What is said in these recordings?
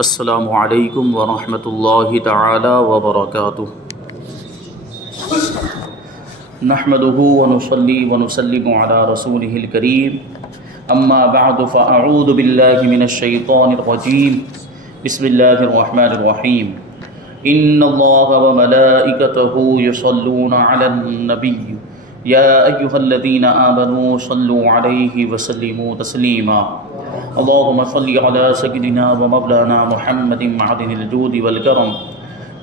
السلام علیکم ورحمۃ اللہ تعالی وبرکاتہ۔ نحمده ونصلي ونسلم على رسوله الكريم اما بعد فاعوذ باللہ من الشیطان الرجیم بسم اللہ الرحمن الرحیم ان اللہ وملائکته یصلون علی النبی یا ایہا الذین آمنوا صلوا علیہ وسلموا تسلیما اللهم صل على سيدنا ومولانا محمد معدن الجود والكرم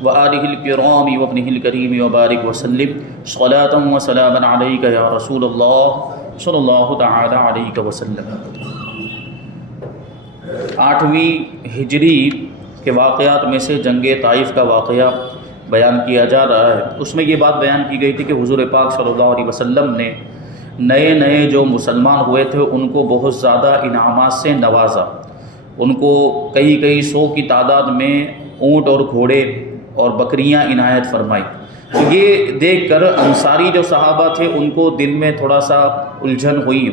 وآله الكرام وابنه الكريم وبارك وسلم صلاة وسلاما عليك يا رسول الله صلی اللہ تعالی علیہ وسلم۔ 8ویں ہجری کے واقعات میں سے جنگ طائف کا واقعہ بیان کیا جا رہا ہے۔ اس میں یہ بات بیان کی گئی تھی کہ حضور پاک صلی اللہ علیہ وسلم نے نئے جو مسلمان ہوئے تھے ان کو بہت زیادہ انعامات سے نوازا، ان کو کئی سو کی تعداد میں اونٹ اور گھوڑے اور بکریاں عنایت فرمائی۔ تو یہ دیکھ کر انصاری جو صحابہ تھے ان کو دل میں تھوڑا سا الجھن ہوئی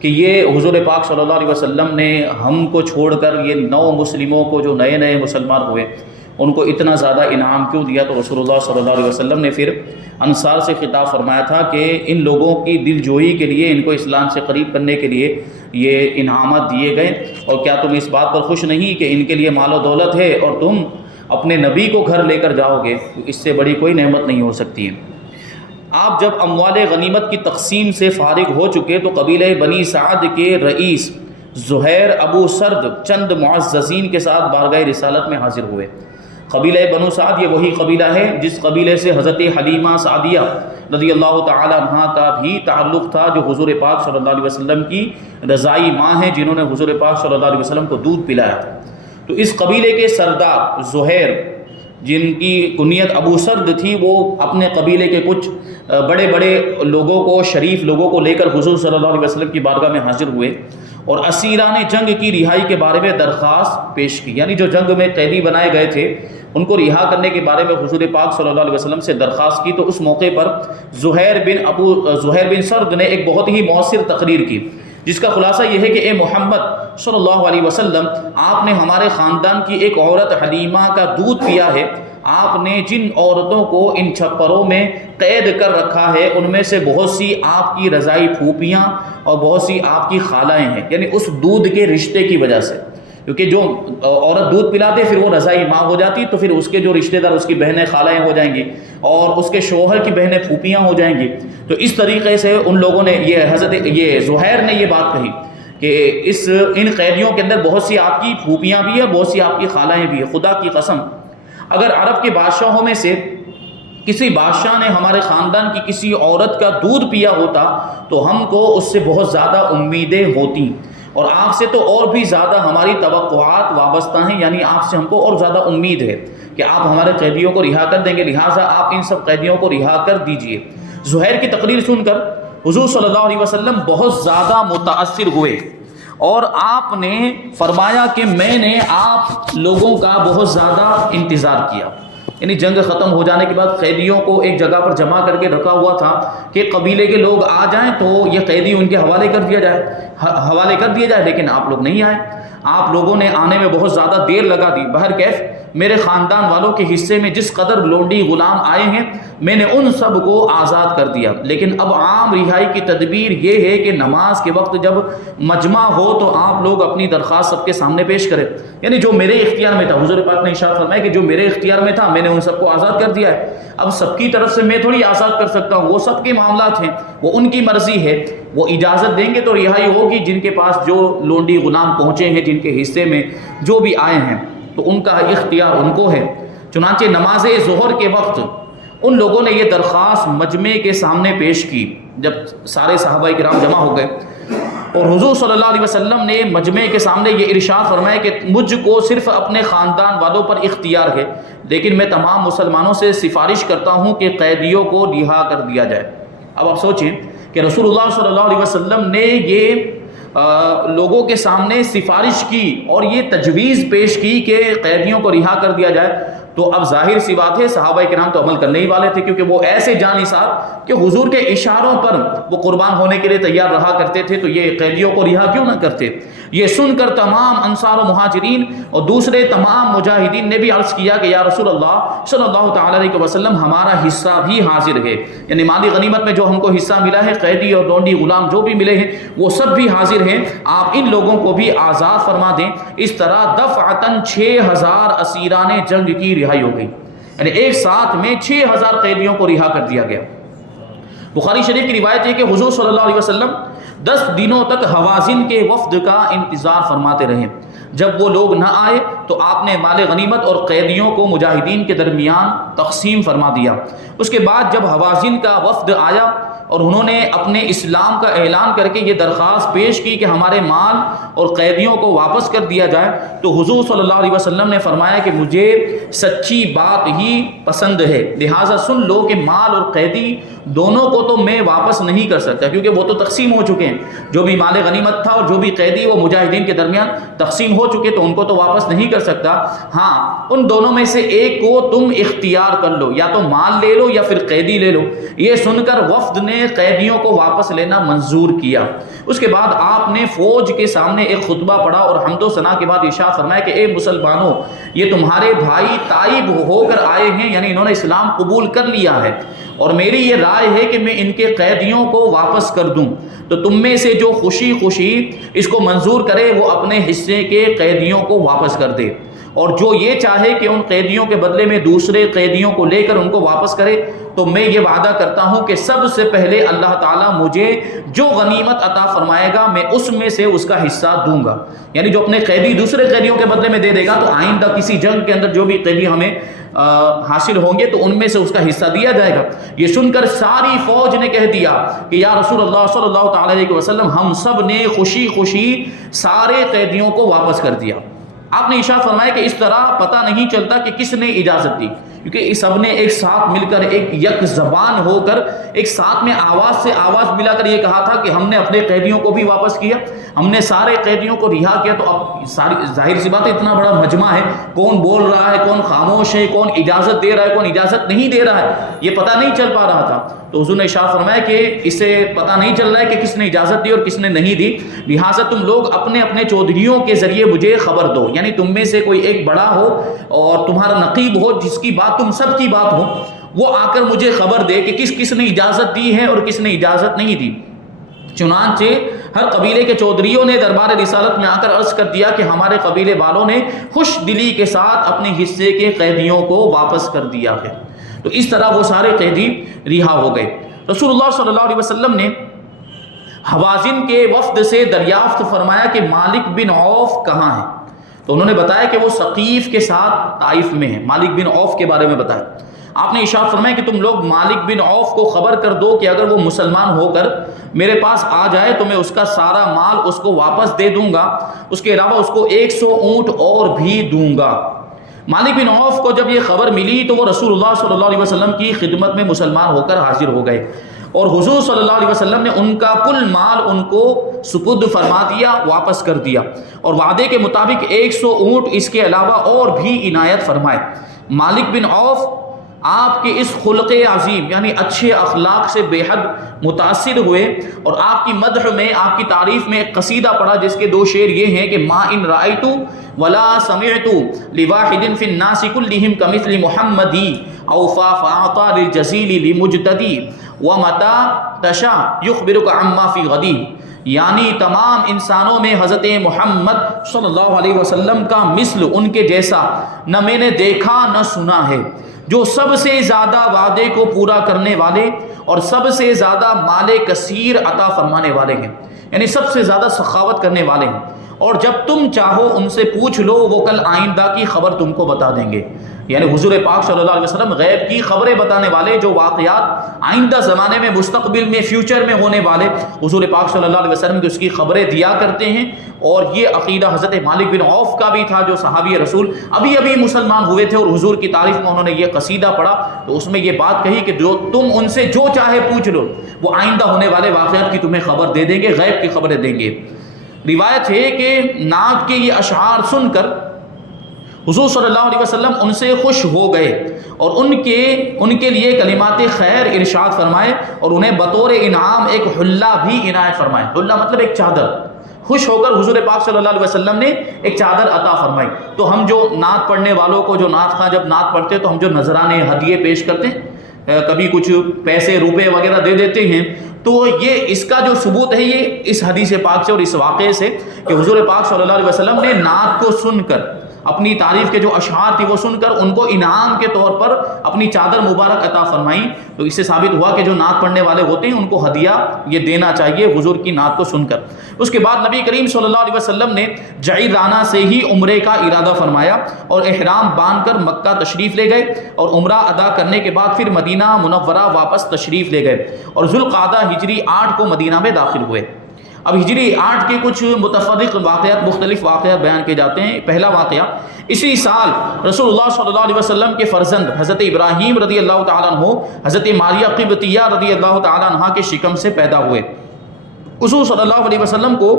کہ یہ حضور پاک صلی اللہ علیہ وسلم نے ہم کو چھوڑ کر یہ 9 مسلموں کو جو نئے مسلمان ہوئے ان کو اتنا زیادہ انعام کیوں دیا۔ تو رسول اللہ صلی اللہ علیہ وسلم نے پھر انصار سے خطاب فرمایا تھا کہ ان لوگوں کی دل جوئی کے لیے، ان کو اسلام سے قریب کرنے کے لیے یہ انعامات دیے گئے، اور کیا تم اس بات پر خوش نہیں کہ ان کے لیے مال و دولت ہے اور تم اپنے نبی کو گھر لے کر جاؤ گے؟ تو اس سے بڑی کوئی نعمت نہیں ہو سکتی ہے۔ آپ جب اموال غنیمت کی تقسیم سے فارغ ہو چکے تو قبیلہ بنی سعد کے رئیس زہیر ابو سرد چند معززین کے ساتھ بارگاہ رسالت میں حاضر ہوئے۔ قبیلہ بنو سعد یہ وہی قبیلہ ہے جس قبیلے سے حضرت حلیمہ سعدیہ رضی اللہ تعالی عنہ کا بھی تعلق تھا، جو حضور پاک صلی اللہ علیہ وسلم کی رضائی ماں ہیں، جنہوں نے حضور پاک صلی اللہ علیہ وسلم کو دودھ پلایا تھا۔ تو اس قبیلے کے سردار زہیر، جن کی کنیت ابو سرد تھی، وہ اپنے قبیلے کے کچھ بڑے لوگوں کو، شریف لوگوں کو لے کر حضور صلی اللہ علیہ وسلم کی بارگاہ میں حاضر ہوئے اور اسیران جنگ کی رہائی کے بارے میں درخواست پیش کی، یعنی جو جنگ میں قیدی بنائے گئے تھے ان کو رہا کرنے کے بارے میں حضور پاک صلی اللہ علیہ وسلم سے درخواست کی۔ تو اس موقع پر زہیر بن سرد نے ایک بہت ہی مؤثر تقریر کی، جس کا خلاصہ یہ ہے کہ اے محمد صلی اللہ علیہ وسلم، آپ نے ہمارے خاندان کی ایک عورت حلیمہ کا دودھ پیا ہے۔ آپ نے جن عورتوں کو ان چھپروں میں قید کر رکھا ہے ان میں سے بہت سی آپ کی رضائی پھوپھیاں اور بہت سی آپ کی خالائیں ہیں، یعنی اس دودھ کے رشتے کی وجہ سے، کیونکہ جو عورت دودھ پلاتے پھر وہ رضائی ماں ہو جاتی، تو پھر اس کے جو رشتہ دار، اس کی بہنیں خالائیں ہو جائیں گی اور اس کے شوہر کی بہنیں پھوپھیاں ہو جائیں گی۔ تو اس طریقے سے ان لوگوں نے یہ زہیر نے یہ بات کہی کہ ان قیدیوں کے اندر بہت سی آپ کی پھوپھیاں بھی ہیں، بہت سی آپ کی خالائیں بھی ہیں۔ خدا کی قسم، اگر عرب کے بادشاہوں میں سے کسی بادشاہ نے ہمارے خاندان کی کسی عورت کا دودھ پیا ہوتا تو ہم کو اس سے بہت زیادہ امیدیں ہوتی، اور آپ سے تو اور بھی زیادہ ہماری توقعات وابستہ ہیں، یعنی آپ سے ہم کو اور زیادہ امید ہے کہ آپ ہمارے قیدیوں کو رہا کر دیں گے، لہٰذا آپ ان سب قیدیوں کو رہا کر دیجئے۔ زہیر کی تقریر سن کر حضور صلی اللہ علیہ وسلم بہت زیادہ متاثر ہوئے اور آپ نے فرمایا کہ میں نے آپ لوگوں کا بہت زیادہ انتظار کیا، یعنی جنگ ختم ہو جانے کے بعد قیدیوں کو ایک جگہ پر جمع کر کے رکھا ہوا تھا کہ قبیلے کے لوگ آ جائیں تو یہ قیدی ان کے حوالے کر دیے جائے، لیکن آپ لوگ نہیں آئے۔ آپ لوگوں نے آنے میں بہت زیادہ دیر لگا دی۔ بہرکیف میرے خاندان والوں کے حصے میں جس قدر لونڈی غلام آئے ہیں میں نے ان سب کو آزاد کر دیا، لیکن اب عام رہائی کی تدبیر یہ ہے کہ نماز کے وقت جب مجمع ہو تو آپ لوگ اپنی درخواست سب کے سامنے پیش کریں، یعنی جو میرے اختیار میں تھا۔ حضور پاک نے ارشاد فرمایا کہ جو میرے اختیار میں تھا میں نے ان سب کو آزاد کر دیا ہے۔ اب سب کی طرف سے میں تھوڑی آزاد کر سکتا ہوں، وہ سب کے معاملات ہیں، وہ ان کی مرضی ہے، وہ اجازت دیں گے تو رہائی ہوگی۔ جن کے پاس جو لونڈی غلام پہنچے ہیں، جن کے حصے میں جو بھی آئے ہیں، تو ان کا اختیار ان کو ہے۔ چنانچہ نماز ظہر کے وقت ان لوگوں نے یہ درخواست مجمع کے سامنے پیش کی، جب سارے صحابہ کرام جمع ہو گئے، اور حضور صلی اللہ علیہ وسلم نے مجمع کے سامنے یہ ارشاد فرمایا کہ مجھ کو صرف اپنے خاندان والوں پر اختیار ہے، لیکن میں تمام مسلمانوں سے سفارش کرتا ہوں کہ قیدیوں کو رہا کر دیا جائے۔ اب آپ سوچیں کہ رسول اللہ صلی اللہ علیہ وسلم نے یہ لوگوں کے سامنے سفارش کی اور یہ تجویز پیش کی کہ قیدیوں کو رہا کر دیا جائے، تو اب ظاہر سی بات ہے صحابہ کرام تو عمل کرنے ہی والے تھے، کیونکہ وہ ایسے جانثار کہ حضور کے اشاروں پر وہ قربان ہونے کے لیے تیار رہا کرتے تھے، تو یہ قیدیوں کو رہا کیوں نہ کرتے۔ یہ سن کر تمام انصار و مہاجرین اور دوسرے تمام مجاہدین نے بھی عرض کیا کہ یا رسول اللہ صلی اللہ تعالیٰ علیہ وسلم ہمارا حصہ بھی حاضر ہے، یعنی مالی غنیمت میں جو ہم کو حصہ ملا ہے، قیدی اور ڈونڈی غلام جو بھی ملے ہیں وہ سب بھی حاضر ہیں، آپ ان لوگوں کو بھی آزاد فرما دیں۔ اس طرح دفعتاً 6000 اسیران جنگ کی رہائی ہو گئی، یعنی ایک ساتھ میں 6000 قیدیوں کو رہا کر دیا گیا۔ بخاری شریف کی روایت ہے کہ حضور صلی اللہ علیہ وسلم 10 دنوں تک حوازن کے وفد کا انتظار فرماتے رہے۔ جب وہ لوگ نہ آئے تو آپ نے مال غنیمت اور قیدیوں کو مجاہدین کے درمیان تقسیم فرما دیا۔ اس کے بعد جب حوازن کا وفد آیا اور انہوں نے اپنے اسلام کا اعلان کر کے یہ درخواست پیش کی کہ ہمارے مال اور قیدیوں کو واپس کر دیا جائے، تو حضور صلی اللہ علیہ وسلم نے فرمایا کہ مجھے سچی بات ہی پسند ہے، لہٰذا سن لو کہ مال اور قیدی دونوں کو تو میں واپس نہیں کر سکتا، کیونکہ وہ تو تقسیم ہو چکے ہیں، جو بھی مال غنیمت تھا اور جو بھی قیدی وہ مجاہدین کے درمیان تقسیم ہو چکے، تو ان کو تو واپس نہیں کر سکتا۔ ہاں، ان دونوں میں سے ایک کو تم اختیار کر لو، یا تو مال لے لو یا پھر قیدی لے لو۔ یہ سن کر وفد نے قیدیوں کو واپس لینا منظور کیا۔ اس کے بعد آپ نے فوج کے سامنے ایک خطبہ پڑھا اور حمد و ثنا کے بعد ارشاد فرمایا کہ اے مسلمانوں، یہ تمہارے بھائی تائب ہو کر آئے ہیں، یعنی انہوں نے اسلام قبول کر لیا ہے، اور میری یہ رائے ہے کہ میں ان کے قیدیوں کو واپس کر دوں، تو تم میں سے جو خوشی خوشی اس کو منظور کرے وہ اپنے حصے کے قیدیوں کو واپس کر دے، اور جو یہ چاہے کہ ان قیدیوں کے بدلے میں دوسرے قیدیوں کو لے کر ان کو واپس کرے، تو میں یہ وعدہ کرتا ہوں کہ سب سے پہلے اللہ تعالیٰ مجھے جو غنیمت عطا فرمائے گا میں اس میں سے اس کا حصہ دوں گا، یعنی جو اپنے قیدی دوسرے قیدیوں کے بدلے میں دے دے گا، تو آئندہ کسی جنگ کے اندر جو بھی قیدی ہمیں حاصل ہوں گے تو ان میں سے اس کا حصہ دیا جائے گا۔ یہ سن کر ساری فوج نے کہہ دیا کہ یا رسول اللہ صلی اللہ تعالی علیہ وسلم، ہم سب نے خوشی خوشی سارے قیدیوں کو واپس کر دیا۔ آپ نے ارشاد فرمایا کہ اس طرح پتہ نہیں چلتا کہ کس نے اجازت دی، کیونکہ سب نے ایک ساتھ مل کر ایک یک زبان ہو کر ایک ساتھ میں آواز سے آواز ملا کر یہ کہا تھا کہ ہم نے اپنے قیدیوں کو بھی واپس کیا، ہم نے سارے قیدیوں کو رہا کیا۔ تو اب ساری ظاہر سی بات ہے، اتنا بڑا مجمع ہے، کون بول رہا ہے، کون خاموش ہے، کون اجازت دے رہا ہے، کون اجازت نہیں دے رہا ہے، یہ پتہ نہیں چل پا رہا تھا۔ تو حضور نے ارشاد فرمایا کہ اسے پتہ نہیں چل رہا ہے کہ کس نے اجازت دی اور کس نے نہیں دی، لہٰذا تم لوگ اپنے اپنے چودھریوں کے ذریعے مجھے خبر دو، یعنی تم میں سے کوئی ایک بڑا ہو اور تمہارا نقیب ہو جس کی بات تم سب کی بات ہو، وہ آ کر مجھے خبر دے کہ کس کس نے اجازت دی ہے اور کس نے اجازت نہیں دی۔ چنانچہ ہر قبیلے کے چودھریوں نے دربار رسالت میں آ کر عرض کر دیا کہ ہمارے قبیلے والوں نے خوش دلی کے ساتھ اپنے حصے کے قیدیوں کو واپس کر دیا ہے۔ تو اس طرح وہ سارے قیدی رہا ہو گئے۔ رسول اللہ صلی اللہ علیہ وسلم نے حوازن کے وفد سے دریافت فرمایا کہ مالک بن عوف کہاں ہے؟ تو انہوں نے بتایا کہ وہ ثقیف کے ساتھ طائف میں ہیں۔ مالک بن عوف کے بارے میں بتایا۔ آپ نے ارشاد فرمایا کہ تم لوگ مالک بن عوف کو خبر کر دو کہ اگر وہ مسلمان ہو کر میرے پاس آ جائے تو میں اس کا سارا مال اس کو واپس دے دوں گا، اس کے علاوہ اس کو 100 اونٹ اور بھی دوں گا۔ مالک بن عوف کو جب یہ خبر ملی تو وہ رسول اللہ صلی اللہ علیہ وسلم کی خدمت میں مسلمان ہو کر حاضر ہو گئے، اور حضور صلی اللہ علیہ وسلم نے ان کا کل مال ان کو سپرد فرما دیا، واپس کر دیا، اور وعدے کے مطابق 100 اونٹ اس کے علاوہ اور بھی عنایت فرمائے۔ مالک بن عوف آپ کے اس خلق عظیم یعنی اچھے اخلاق سے بے حد متاثر ہوئے، اور آپ کی مدح میں، آپ کی تعریف میں ایک قصیدہ پڑھا جس کے 2 شعر یہ ہیں کہ ما ان رأیت ولا سمعت لواحد فی الناس کلہم کمثل محمدی اوفا فاعطا للجزیل لمجتدی ومتا تشا یخبرک عما فی غدی، یعنی تمام انسانوں میں حضرت محمد صلی اللہ علیہ وسلم کا مثل، ان کے جیسا نہ میں نے دیکھا نہ سنا ہے، جو سب سے زیادہ وعدے کو پورا کرنے والے اور سب سے زیادہ مال کثیر عطا فرمانے والے ہیں، یعنی سب سے زیادہ سخاوت کرنے والے ہیں، اور جب تم چاہو ان سے پوچھ لو وہ کل آئندہ کی خبر تم کو بتا دیں گے۔ یعنی حضور پاک صلی اللہ علیہ وسلم غیب کی خبریں بتانے والے، جو واقعات آئندہ زمانے میں، مستقبل میں، فیوچر میں ہونے والے، حضور پاک صلی اللہ علیہ وسلم کی اس کی خبریں دیا کرتے ہیں۔ اور یہ عقیدہ حضرت مالک بن عوف کا بھی تھا، جو صحابی رسول ابھی مسلمان ہوئے تھے، اور حضور کی تعریف میں انہوں نے یہ قصیدہ پڑھا، تو اس میں یہ بات کہی کہ جو تم ان سے جو چاہے پوچھ لو، وہ آئندہ ہونے والے واقعات کی تمہیں خبر دے دیں گے، غیب کی خبریں دیں گے۔ روایت ہے کہ نعت کے یہ اشعار سن کر حضور صلی اللہ علیہ وسلم ان سے خوش ہو گئے، اور ان کے لیے کلمات خیر ارشاد فرمائے، اور انہیں بطور انعام ایک حلہ بھی عنایت فرمائے۔ حلہ مطلب ایک چادر، خوش ہو کر حضور پاک صلی اللہ علیہ وسلم نے ایک چادر عطا فرمائی. تو ہم جو نعت پڑھنے والوں کو، جو نعت خواں جب نعت پڑھتے تو ہم جو نذرانے ہدیے پیش کرتے ہیں، کبھی کچھ پیسے روپے وغیرہ دے دیتے ہیں، تو یہ اس کا جو ثبوت ہے یہ اس حدیث پاک سے اور اس واقعے سے کہ حضور پاک صلی اللہ علیہ وسلم نے نعت کو سن کر، اپنی تعریف کے جو اشعار تھی وہ سن کر ان کو انعام کے طور پر اپنی چادر مبارک عطا فرمائی. تو اس سے ثابت ہوا کہ جو نعت پڑھنے والے ہوتے ہیں ان کو ہدیہ یہ دینا چاہیے حضور کی نعت کو سن کر. اس کے بعد نبی کریم صلی اللہ علیہ وسلم نے جعیرانہ سے ہی عمرے کا ارادہ فرمایا اور احرام باندھ کر مکہ تشریف لے گئے، اور عمرہ ادا کرنے کے بعد پھر مدینہ منورہ واپس تشریف لے گئے، اور ذوالقعدہ ہجری 8 کو مدینہ میں داخل ہوئے. اب ہجری 8 کے کچھ متفرق واقعات، مختلف واقعات بیان کیے جاتے ہیں. پہلا واقعہ، اسی سال رسول اللہ صلی اللہ علیہ وسلم کے فرزند حضرت ابراہیم رضی اللہ تعالیٰ عنہ حضرت ماریہ قبطیہ رضی اللہ تعالیٰ عنہ کے شکم سے پیدا ہوئے. حضور صلی اللہ علیہ وسلم کو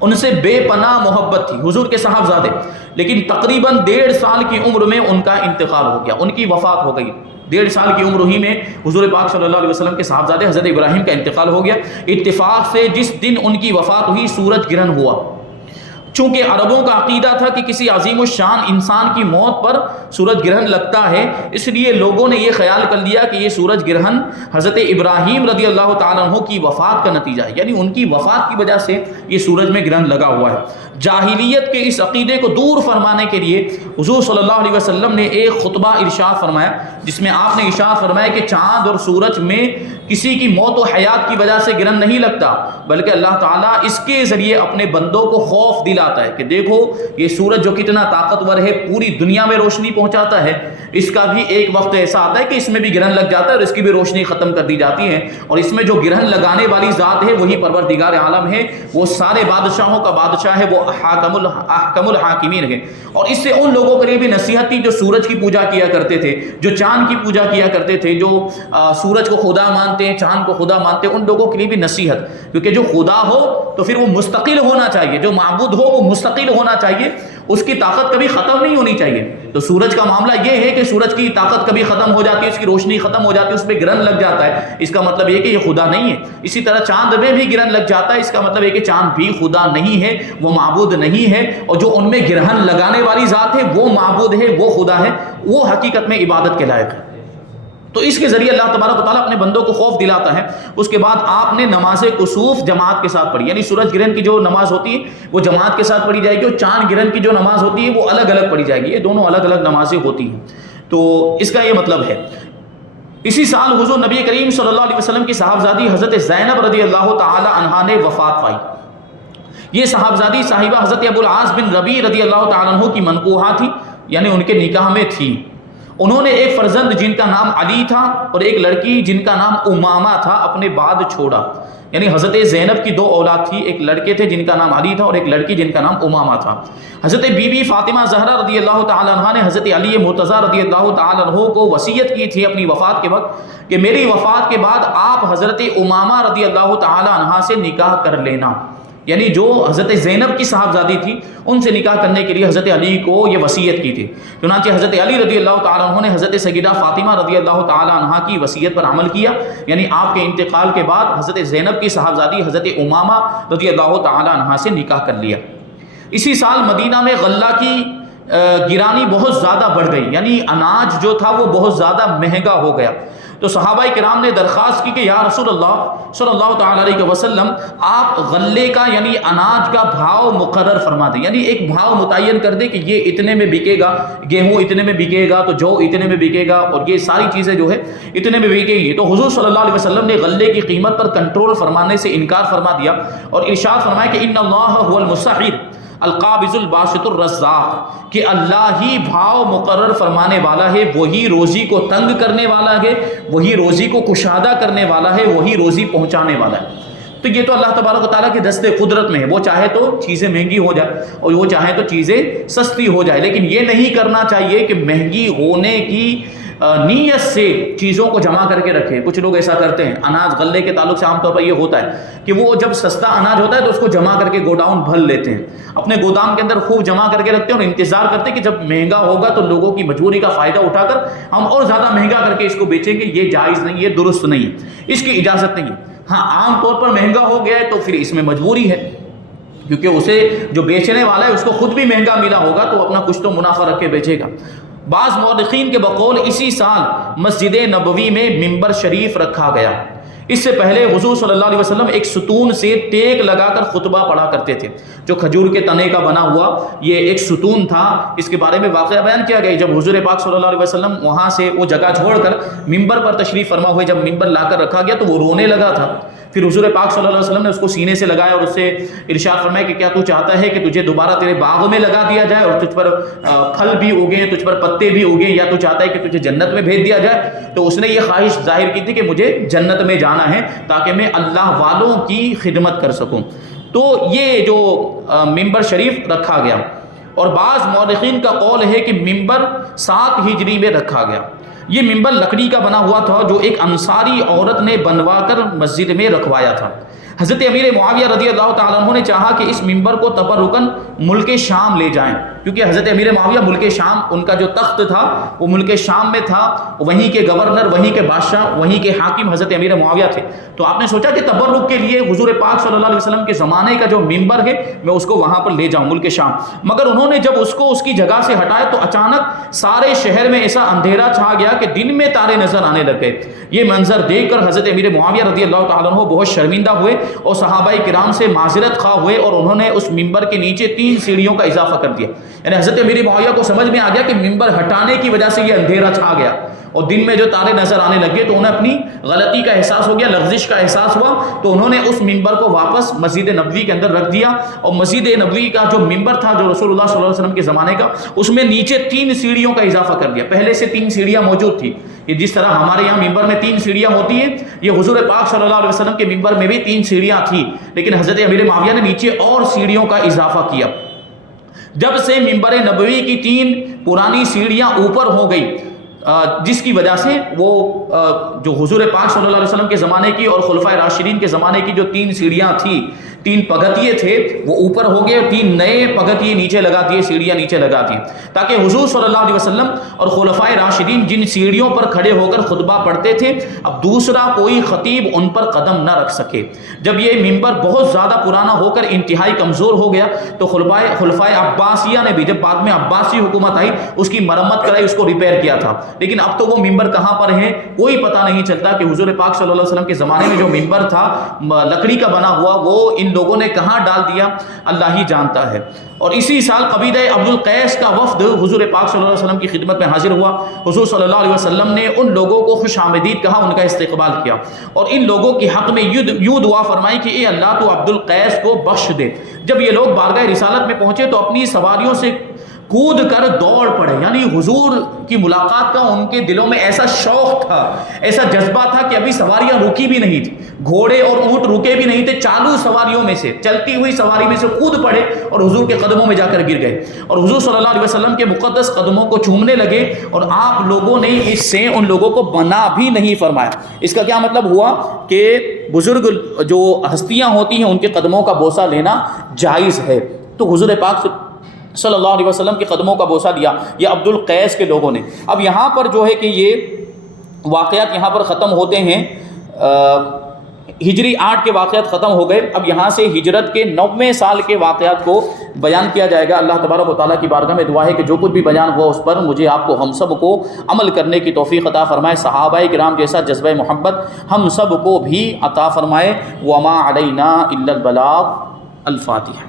ان سے بے پناہ محبت تھی، حضور کے صاحبزادے، لیکن تقریباً 1.5 سال کی عمر میں ان کا انتقال ہو گیا، ان کی وفات ہو گئی. 1.5 سال کی عمر ہی میں حضور پاک صلی اللہ علیہ وسلم کے صاحبزادے حضرت ابراہیم کا انتقال ہو گیا. اتفاق سے جس دن ان کی وفات ہوئی سورج گرہن ہوا. چونکہ عربوں کا عقیدہ تھا کہ کسی عظیم الشان انسان کی موت پر سورج گرہن لگتا ہے، اس لیے لوگوں نے یہ خیال کر لیا کہ یہ سورج گرہن حضرت ابراہیم رضی اللہ تعالیٰ عنہ کی وفات کا نتیجہ ہے، یعنی ان کی وفات کی وجہ سے یہ سورج میں گرہن لگا ہوا ہے. جاہلیت کے اس عقیدے کو دور فرمانے کے لیے حضور صلی اللہ علیہ وسلم نے ایک خطبہ ارشاد فرمایا، جس میں آپ نے ارشاد فرمایا کہ چاند اور سورج میں کسی کی موت و حیات کی وجہ سے گرہن نہیں لگتا، بلکہ اللہ تعالیٰ اس کے ذریعے اپنے بندوں کو خوف دلاتا ہے کہ دیکھو یہ سورج جو کتنا طاقتور ہے، پوری دنیا میں روشنی پہنچاتا ہے، اس کا بھی ایک وقت ایسا آتا ہے کہ اس میں بھی گرہن لگ جاتا ہے اور اس کی بھی روشنی ختم کر دی جاتی ہے. اور اس میں جو گرہن لگانے والی ذات ہے وہی پروردگار عالم ہے، وہ سارے بادشاہوں کا بادشاہ ہے، وہ احکم الحاکمین ہے. اور اس سے ان لوگوں کے لیے بھی نصیحت تھی جو سورج کی پوجا کیا کرتے تھے، جو چاند کی پوجا کیا کرتے تھے، جو سورج کو خدا مانتے ہیں، چاند کو خدا مانتے ہیں، ان لوگوں کے لیے بھی نصیحت، کیونکہ جو خدا ہو تو پھر وہ مستقل ہونا چاہیے، جو معبود ہو وہ مستقل ہونا چاہیے، اس کی طاقت کبھی ختم نہیں ہونی چاہیے. تو سورج کا معاملہ یہ ہے کہ سورج کی طاقت کبھی ختم ہو جاتی ہے، اس کی روشنی ختم ہو جاتی ہے، اس پہ گرہن لگ جاتا ہے، اس کا مطلب یہ کہ یہ خدا نہیں ہے. اسی طرح چاند میں بھی گرہن لگ جاتا ہے، اس کا مطلب یہ کہ چاند بھی خدا نہیں ہے، وہ معبود نہیں ہے، اور جو ان میں گرہن لگانے والی ذات ہے وہ معبود ہے، وہ خدا ہے، وہ حقیقت میں عبادت کے لائق ہے. تو اس کے ذریعے اللہ تبارک و تعالیٰ اپنے بندوں کو خوف دلاتا ہے. اس کے بعد آپ نے نماز کسوف جماعت کے ساتھ پڑھی، یعنی سورج گرہن کی جو نماز ہوتی ہے وہ جماعت کے ساتھ پڑھی جائے گی، اور چاند گرہن کی جو نماز ہوتی ہے وہ الگ الگ پڑھی جائے گی. یہ دونوں الگ الگ نمازیں ہوتی ہیں. تو اس کا یہ مطلب ہے. اسی سال حضور نبی کریم صلی اللہ علیہ وسلم کی صاحبزادی حضرت زینب رضی اللہ تعالی عنہا نے وفات پائی. یہ صاحبزادی صاحبہ حضرت ابو العاص بن ربیع رضی اللہ تعالیٰ عنہ کی منقوحہ تھی، یعنی ان کے نکاح میں تھی. انہوں نے ایک فرزند جن کا نام علی تھا اور ایک لڑکی جن کا نام امامہ تھا اپنے بعد چھوڑا. یعنی حضرت زینب کی 2 اولاد تھی، ایک لڑکے تھے جن کا نام علی تھا اور ایک لڑکی جن کا نام امامہ تھا. حضرت بی بی فاطمہ زہرا رضی اللہ تعالی عنہا نے حضرت علی مرتضیٰ رضی اللہ تعالی عنہ کو وصیت کی تھی اپنی وفات کے وقت کہ میری وفات کے بعد آپ حضرت امامہ رضی اللہ تعالی عنہا سے نکاح کر لینا. یعنی جو حضرت زینب کی صاحبزادی تھی ان سے نکاح کرنے کے لیے حضرت علی کو یہ وصیت کی تھی. چنانچہ حضرت علی رضی اللہ تعالیٰ عنہ نے حضرت سیدہ فاطمہ رضی اللہ تعالیٰ عنہ کی وصیت پر عمل کیا، یعنی آپ کے انتقال کے بعد حضرت زینب کی صاحبزادی حضرت امامہ رضی اللہ تعالیٰ عنہ سے نکاح کر لیا. اسی سال مدینہ میں غلہ کی گرانی بہت زیادہ بڑھ گئی، یعنی اناج جو تھا وہ بہت زیادہ مہنگا ہو گیا. تو صحابہ کرام نے درخواست کی کہ یا رسول اللہ صلی اللہ تعالیٰ علیہ وسلم آپ غلے کا یعنی اناج کا بھاؤ مقرر فرما دیں، یعنی ایک بھاؤ متعین کر دیں کہ یہ اتنے میں بکے گا، گیہوں اتنے میں بکے گا، تو جو اتنے میں بکے گا، اور یہ ساری چیزیں جو ہے اتنے میں بکے گی. تو حضور صلی اللہ علیہ وسلم نے غلے کی قیمت پر کنٹرول فرمانے سے انکار فرما دیا اور ارشاد فرمایا کہ ان اللہ هو المسحر القابض الباسط الرزاق، کہ اللہ ہی بھاؤ مقرر فرمانے والا ہے، وہی روزی کو تنگ کرنے والا ہے، وہی روزی کو کشادہ کرنے والا ہے، وہی روزی پہنچانے والا ہے. تو یہ تو اللہ تبارک و تعالیٰ کے دست قدرت میں ہے، وہ چاہے تو چیزیں مہنگی ہو جائے اور وہ چاہے تو چیزیں سستی ہو جائے، لیکن یہ نہیں کرنا چاہیے کہ مہنگی ہونے کی نیت سے چیزوں کو جمع کر کے رکھے. کچھ لوگ ایسا کرتے ہیں. اناج غلے کے تعلق سے عام طور پر یہ ہوتا ہے کہ وہ جب سستا اناج ہوتا ہے تو اس کو جمع کر کے گوڈاؤن بھر لیتے ہیں، اپنے گودام کے اندر خوب جمع کر کے رکھتے ہیں اور انتظار کرتے ہیں کہ جب مہنگا ہوگا تو لوگوں کی مجبوری کا فائدہ اٹھا کر ہم اور زیادہ مہنگا کر کے اس کو بیچیں گے. یہ جائز نہیں، یہ درست نہیں ہے، اس کی اجازت نہیں ہے. ہاں عام طور پر مہنگا ہو گیا ہے تو پھر اس میں مجبوری ہے، کیونکہ اسے جو بیچنے والا ہے اس کو خود بھی مہنگا ملا ہوگا تو اپنا کچھ تو منافع رکھ کے بیچے گا۔ بعض مورخین کے بقول اسی سال مسجد نبوی میں ممبر شریف رکھا گیا۔ اس سے پہلے حضور صلی اللہ علیہ وسلم ایک ستون سے ٹیک لگا کر خطبہ پڑھا کرتے تھے، جو کھجور کے تنے کا بنا ہوا یہ ایک ستون تھا۔ اس کے بارے میں واقعہ بیان کیا گیا، جب حضور پاک صلی اللہ علیہ وسلم وہاں سے وہ جگہ چھوڑ کر ممبر پر تشریف فرما ہوئے، جب ممبر لا کر رکھا گیا تو وہ رونے لگا تھا۔ پھر حضور پاک صلی اللہ علیہ وسلم نے اس کو سینے سے لگایا اور اس سے ارشاد فرمایا کہ کیا تو چاہتا ہے کہ تجھے دوبارہ تیرے باغ میں لگا دیا جائے اور تجھ پر پھل بھی اگیں، تجھ پر پتے بھی اگیں، یا تو چاہتا ہے کہ تجھے جنت میں بھیج دیا جائے؟ تو اس نے یہ خواہش ظاہر کی تھی کہ مجھے جنت میں جانا ہے تاکہ میں اللہ والوں کی خدمت کر سکوں۔ تو یہ جو ممبر شریف رکھا گیا، اور بعض مورخین کا قول ہے کہ ممبر 7 ہجری میں رکھا گیا۔ یہ ممبر لکڑی کا بنا ہوا تھا جو ایک انصاری عورت نے بنوا کر مسجد میں رکھوایا تھا۔ حضرت امیر معاویہ رضی اللہ تعالیٰ عنہ نے چاہا کہ اس ممبر کو تبرکاً ملک شام لے جائیں، کیونکہ حضرت امیر معاویہ ملک شام، ان کا جو تخت تھا وہ ملک شام میں تھا، وہیں کے گورنر، وہیں کے بادشاہ، وہیں کے حاکم حضرت امیر معاویہ تھے۔ تو آپ نے سوچا کہ تبرک کے لیے حضور پاک صلی اللہ علیہ وسلم کے زمانے کا جو ممبر ہے میں اس کو وہاں پر لے جاؤں، ملک شام۔ مگر انہوں نے جب اس کو اس کی جگہ سے ہٹایا تو اچانک سارے شہر میں ایسا اندھیرا چھا گیا کہ دن میں تارے نظر آنے لگے۔ یہ منظر دیکھ کر حضرت امیر معاویہ رضی اللہ تعالیٰ عنہ بہت شرمندہ ہوئے اور صحابہ کرام سے معذرت خواہ ہوئے، اور انہوں نے اس ممبر کے نیچے 3 سیڑھیوں کا اضافہ کر دیا۔ یعنی حضرت امیر معاویہ کو سمجھ میں آ گیا کہ ممبر ہٹانے کی وجہ سے یہ اندھیرا چھا گیا اور دن میں جو تارے نظر آنے لگے، تو انہیں اپنی غلطی کا احساس ہو گیا، لغزش کا احساس ہوا، تو انہوں نے اس ممبر کو واپس مسجد نبوی کے اندر رکھ دیا۔ اور مسجد نبوی کا جو ممبر تھا جو رسول اللہ صلی اللہ علیہ وسلم کے زمانے کا، اس میں نیچے 3 سیڑھیوں کا اضافہ کر دیا۔ پہلے سے 3 سیڑھیاں موجود تھی، یہ جس طرح ہمارے یہاں ممبر میں 3 سیڑھیاں ہوتی ہیں، یہ حضور پاک صلی اللہ علیہ وسلم کے ممبر میں بھی 3 سیڑھیاں تھیں، لیکن حضرت امیر معاویہ نے نیچے اور سیڑھیوں کا اضافہ کیا۔ جب سے ممبر نبوی کی 3 پرانی سیڑھیاں اوپر ہو گئی، جس کی وجہ سے وہ جو حضور پاک صلی اللہ علیہ وسلم کے زمانے کی اور خلفائے راشدین کے زمانے کی جو 3 سیڑھیاں تھیں، 3 پگتیے تھے، وہ اوپر ہو گئے، 3 نئے پگتیے نیچے لگا دیے، سیڑھیاں نیچے لگا دی، تاکہ حضور صلی اللہ علیہ وسلم اور خلفائے راشدین جن سیڑھیوں پر کھڑے ہو کر خطبہ پڑھتے تھے، اب دوسرا کوئی خطیب ان پر قدم نہ رکھ سکے۔ جب یہ ممبر بہت زیادہ پرانا ہو کر انتہائی کمزور ہو گیا تو خلفائے عباسیہ نے بھی، جب بعد میں عباسی حکومت آئی، اس کی مرمت کرائی، اس کو ریپیئر کیا تھا، لیکن اب تو وہ ممبر کہاں پر ہے کوئی پتہ نہیں چلتا کہ حضور پاک صلی اللہ علیہ وسلم کے زمانے میں جو ممبر تھا لکڑی کا بنا ہوا، وہ ان لوگوں نے کہاں ڈال دیا اللہ ہی جانتا ہے۔ اور اسی سال قبیلہ عبد القیس کا وفد حضور پاک صلی اللہ علیہ وسلم کی خدمت میں حاضر ہوا۔ حضور صلی اللہ علیہ وسلم نے ان لوگوں کو خوش آمدید کہا، ان کا استقبال کیا، اور ان لوگوں کے حق میں یوں دعا فرمائی کہ اے اللہ تو عبد القیس کو بخش دے۔ جب یہ لوگ بارگاہ رسالت میں پہنچے تو اپنی سواریوں سے کود کر دوڑ پڑے، یعنی حضور کی ملاقات کا ان کے دلوں میں ایسا شوق تھا، ایسا جذبہ تھا کہ ابھی سواریاں رکی بھی نہیں تھی، گھوڑے اور اونٹ رکے بھی نہیں تھے، چالو سواریوں میں سے، چلتی ہوئی سواری میں سے کود پڑے اور حضور کے قدموں میں جا کر گر گئے، اور حضور صلی اللہ علیہ وسلم کے مقدس قدموں کو چومنے لگے، اور آپ لوگوں نے اس سے ان لوگوں کو منع بھی نہیں فرمایا۔ اس کا کیا مطلب ہوا کہ بزرگ جو ہستیاں ہوتی ہیں ان کے قدموں کا بوسہ لینا جائز ہے۔ تو حضور پاک صلی اللہ علیہ وسلم کے قدموں کا بوسہ لیا یہ عبد القیس کے لوگوں نے۔ اب یہاں پر جو ہے کہ یہ واقعات یہاں پر ختم ہوتے ہیں، ہجری 8 کے واقعات ختم ہو گئے۔ اب یہاں سے ہجرت کے 90 سال کے واقعات کو بیان کیا جائے گا۔ اللہ تبارک و تعالیٰ کی بارگاہ میں دعا ہے کہ جو کچھ بھی بیان ہوا اس پر مجھے آپ کو ہم سب کو عمل کرنے کی توفیق عطا فرمائے، صحابہ کرام جیسا جذبہ محبت ہم سب کو بھی عطا فرمائے۔ وما علینا الا البلاغ۔ الفاتحہ۔